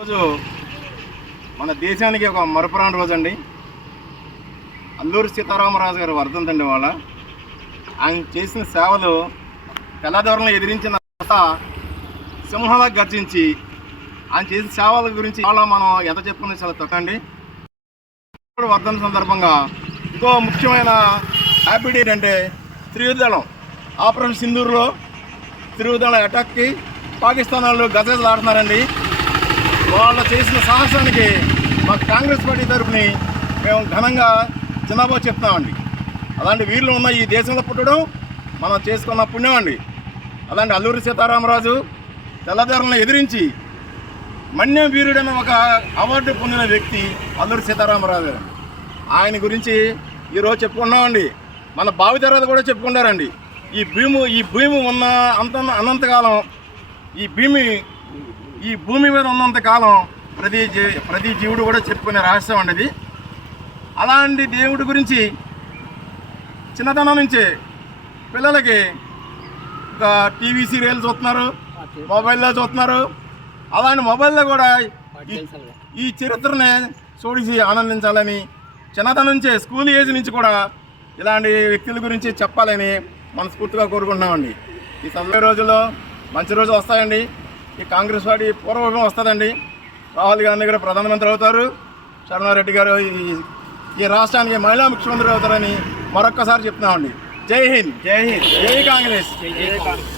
రోజు మన దేశానికి ఒక మరపురాని రోజు అండి. అల్లూరి సీతారామరాజు గారు వర్ధంతండి వాళ్ళ ఆయన చేసిన సేవలు తెల్లదోరణ ఎదిరించిన తర్వాత సింహలా గర్జించి ఆయన చేసిన సేవల గురించి చాలా మనం ఎంత చెప్పుకునే చాలా తప్పండి వర్ధన సందర్భంగా ఇంకో ముఖ్యమైన హ్యాపీ డేట్ అంటే త్రియుదళం ఆపరేషన్ సింధూరులో త్రియుదళం అటాక్కి పాకిస్తాన్ వాళ్ళు గజలు ఆడుతున్నారండి. వాళ్ళు చేసిన సాహసానికి మా కాంగ్రెస్ పార్టీ తరఫుని మేము ఘనంగా జనాభా చెప్తామండి అలాంటి వీళ్ళు ఉన్న ఈ దేశంలో పుట్టడం మనం చేసుకున్న పుణ్యం అండి. అలాంటి అల్లూరి సీతారామరాజు తెల్లదారులను ఎదిరించి మన్యం వీరుడని ఒక అవార్డు పొందిన వ్యక్తి అల్లూరి సీతారామరాజు గారు. ఆయన గురించి ఈరోజు చెప్పుకున్నామండి. మన భావితరాలు కూడా చెప్పుకుంటారండి. ఈ భూమి ఈ భూమి ఉన్న అంత అనంతకాలం ఈ భూమి ఈ భూమి మీద ఉన్నంత కాలం ప్రతి జీ- ప్రతి జీవుడు కూడా చెప్పుకునే రహస్యం అండి ఇది అలాంటి దేవుడి గురించి చిన్నతనం నుంచే పిల్లలకి ఒక టీవీ సీరియల్ చూస్తున్నారు మొబైల్లో చూస్తున్నారు అలాంటి మొబైల్లో కూడా ఈ- చరిత్రని చూసి ఆనందించాలని చిన్నతనం నుంచే స్కూల్ ఏజ్ నుంచి కూడా ఇలాంటి వ్యక్తుల గురించి చెప్పాలని మనస్ఫూర్తిగా కోరుకుంటున్నామండి. ఈ తొంభై రోజుల్లో మంచి రోజులు వస్తాయండి. ఈ కాంగ్రెస్ పార్టీ పూర్వభం వస్తుందండి. రాహుల్ గాంధీ గారు ప్రధానమంత్రి అవుతారు. శరణారెడ్డి గారు ఈ- ఈ రాష్ట్రానికి మహిళా ముఖ్యమంత్రి అవుతారని మరొక్కసారి చెప్తున్నామండి. జై హింద్ జై హింద్ జై కాంగ్రెస్.